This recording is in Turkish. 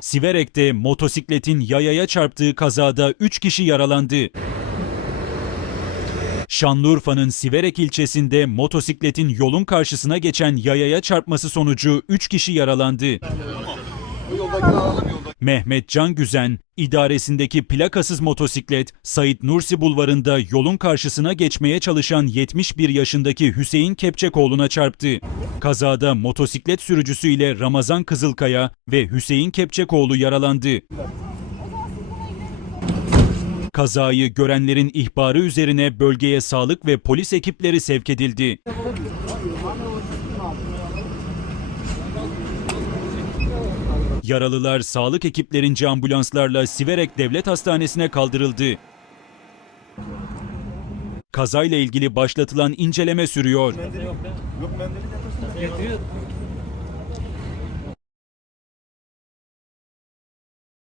Siverek'te motosikletin yayaya çarptığı kazada 3 kişi yaralandı. Şanlıurfa'nın Siverek ilçesinde motosikletin yolun karşısına geçen yayaya çarpması sonucu 3 kişi yaralandı. Mehmet Can Güzen, idaresindeki plakasız motosiklet Sait Nursi Bulvarı'nda yolun karşısına geçmeye çalışan 71 yaşındaki Hüseyin Kepçekoğlu'na çarptı. Kazada motosiklet sürücüsü ile Ramazan Kızılkaya ve Hüseyin Kepçekoğlu yaralandı. Kazayı görenlerin ihbarı üzerine bölgeye sağlık ve polis ekipleri sevk edildi. Yaralılar sağlık ekiplerince ambulanslarla Siverek Devlet Hastanesi'ne kaldırıldı. Kazayla ilgili başlatılan inceleme sürüyor. Yok mendili.